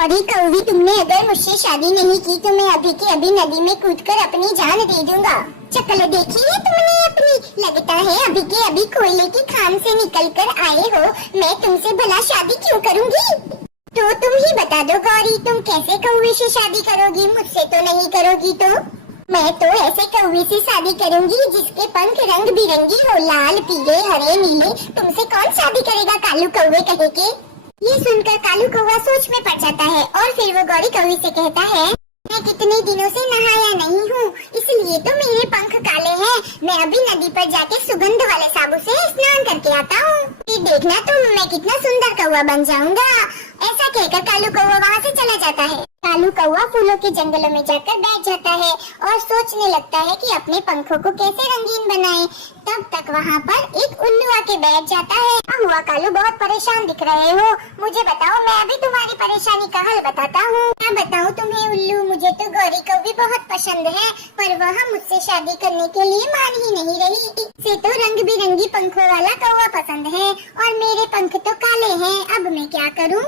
गौरी कौवी, तुमने अगर मुझसे शादी नहीं की तो मैं अभी के अभी नदी में कूदकर अपनी जान दे दूंगा। शक्ल देखी है तुमने अपनी? लगता है अभी के अभी कोयले की खान से निकलकर आए हो। मैं तुमसे भला शादी क्यों करूंगी? तो तुम ही बता दो गौरी, तुम कैसे कौवे से शादी करोगी? मुझसे तो नहीं करोगी। तो मैं तो ऐसे कौवे से शादी करूंगी जिसके पंख रंग बिरंगी हो, लाल पीले हरे नीले। तुमसे कौन शादी करेगा कालू कौवे कहे के? ये सुनकर कालू कौवा सोच में पड़ जाता है और फिर वो गौरी कौवी से कहता है, मैं कितने दिनों से नहाया नहीं हूँ, इसलिए तो मेरे पंख काले हैं। मैं अभी नदी पर जाके सुगंध वाले साबुन से स्नान करके आता हूँ, फिर देखना तुम मैं कितना सुंदर कौवा बन जाऊंगा। ऐसा कहकर कालू कौवा वहाँ से चला जाता है। कालू कौवा फूलों के जंगलों में जाकर बैठ जाता है और सोचने लगता है कि अपने पंखों को कैसे रंगीन बनाए। तब तक वहाँ पर एक उल्लू आके बैठ जाता है। क्या हुआ कालू, बहुत परेशान दिख रहे हो? मुझे बताओ, मैं अभी तुम्हारी परेशानी का हल बताता हूँ। क्या बताऊँ तुम्हें उल्लू, मुझे तो गौरी कौवी बहुत पसंद है, पर वह मुझसे शादी करने के लिए मान ही नहीं रही। से तो रंग बिरंगी पंखों वाला कौवा पसंद है और मेरे पंख तो काले हैं। अब मैं क्या करूँ?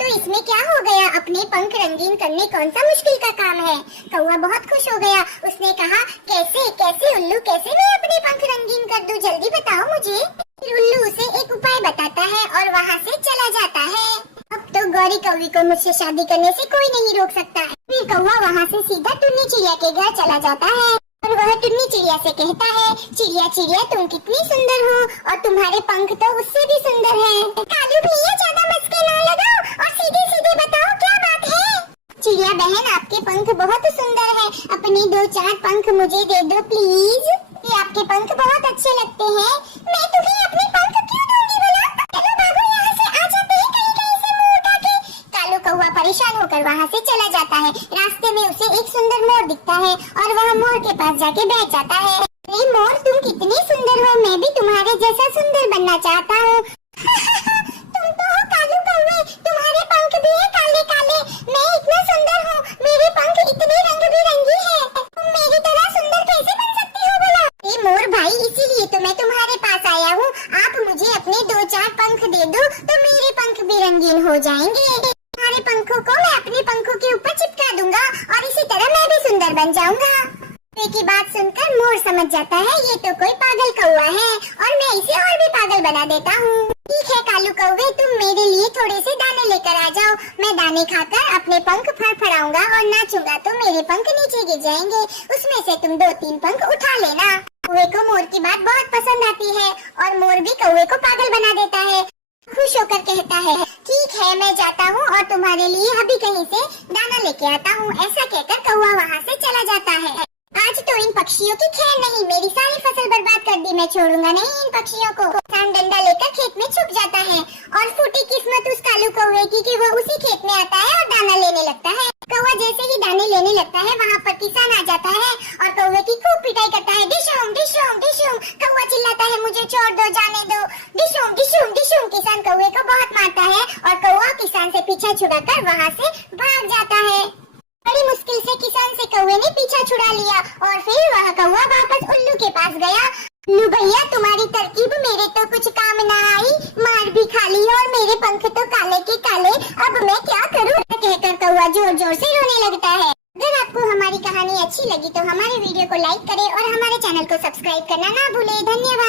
तो इसमें क्या हो गया, अपने पंख रंगीन करने कौन सा मुश्किल का काम है? कौवा बहुत खुश हो गया। उसने कहा, कैसे कैसे उल्लू, कैसे मैं अपने पंख रंगीन कर दूं, जल्दी बताओ मुझे। फिर उल्लू उसे एक उपाय बताता है और वहाँ से चला जाता है। अब तो गौरी कौवी को मुझसे शादी करने से कोई नहीं रोक सकता। फिर कौवा वहाँ से सीधा टुन्नी चिड़िया के घर चला जाता है और वह टुन्नी चिड़िया से कहता है, चिड़िया चिड़िया तुम कितनी सुंदर हो और तुम्हारे पंख तो उससे भी सुंदर हैं। कालू भैया ज्यादा मस्के ना लगाओ और सीधे सीधे बताओ क्या बात है। चिड़िया बहन, आपके पंख बहुत सुंदर हैं, अपने 2-4 पंख मुझे दे दो प्लीज। ये आपके पंख बहुत अच्छे लगते हैं। मैं तुम्हें अपने पंख क्यों दूंगी भला? चलो भागो यहाँ से, आ जाते हैं कहीं कहीं से मुंह उठा के। कालू कौवा परेशान होकर वहाँ से चला जाता है। रास्ते में उसे एक सुंदर मोर दिखता है और वह मोर के पास जाके बैठ जाता है। अरे मोर, तुम कितनी सुंदर हो, मैं भी तुम्हारे जैसा सुंदर बनना चाहता हूँ। तुम तो हो कालू कौवे, तुम्हारे पंख भी है काले काले। मैं इतना सुंदर हूँ, मेरे पंख इतने रंग बिरंगी हैं। तुम मेरी तरह सुंदर कैसे बन सकती हो भला? ए मोर भाई, इसीलिए तो मैं तुम्हारे पास आया हूँ। आप मुझे अपने 2-4 पंख दे दो तो मेरे पंख भी रंगीन हो जाएंगे। तुम्हारे पंखों को मैं अपने पंखों के ऊपर चिपका दूंगा और इसी तरह मैं भी सुंदर बन जाऊंगा। की बात सुनकर मोर समझ जाता है, ये तो कोई पागल कौवा है और मैं इसे और भी पागल बना देता हूँ। ठीक है कालू कौवे, तुम मेरे लिए थोड़े से दाने लेकर आ जाओ। मैं दाने खाकर अपने पंख फड़फड़ाऊंगा और नाचूंगा तो मेरे पंख नीचे गिर जाएंगे। उसमें से तुम 2-3 पंख उठा लेना। कौवे को मोर की बात बहुत पसंद आती है और मोर भी कौवे को पागल बना देता है। खुश होकर कहता है, ठीक है मैं जाता हूँ और तुम्हारे लिए अभी कहीं से दाना लेके आता हूँ। ऐसा कहकर कौवा वहाँ से चला जाता है। आज तो इन पक्षियों की खैर नहीं, मेरी सारी फसल बर्बाद कर दी। मैं छोड़ूंगा नहीं इन पक्षियों को। किसान डंडा लेकर खेत में छुप जाता है और फूटी किस्मत उस कालू कौवे की कि वो उसी खेत में आता है और दाना लेने लगता है। कौवा जैसे ही दाने लेने लगता है वहाँ पर किसान आ जाता है और कौवे की खूब पिटाई करता है। डिशूम डिशूम डिशूम, कौवा चिल्लाता है, मुझे छोड़ दो, जाने दो। डिशूम डिशूम डिशूम, किसान कौवे को बहुत मारता है और कौवा किसान से पीछा छुड़ाकर वहाँ से भाग जाता है। बड़ी मुश्किल से किसान से कौवे ने पीछा छुड़ा लिया और फिर वह कौवा वापस उल्लू के पास गया। उल्लू भैया, तुम्हारी तरकीब मेरे तो कुछ काम ना आई, मार भी खा ली और मेरे पंख तो काले के काले। अब मैं क्या करूं? कहकर कौवा जोर जोर से रोने लगता है। अगर आपको हमारी कहानी अच्छी लगी तो हमारे वीडियो को लाइक करें और हमारे चैनल को सब्सक्राइब करना ना भूलें। धन्यवाद।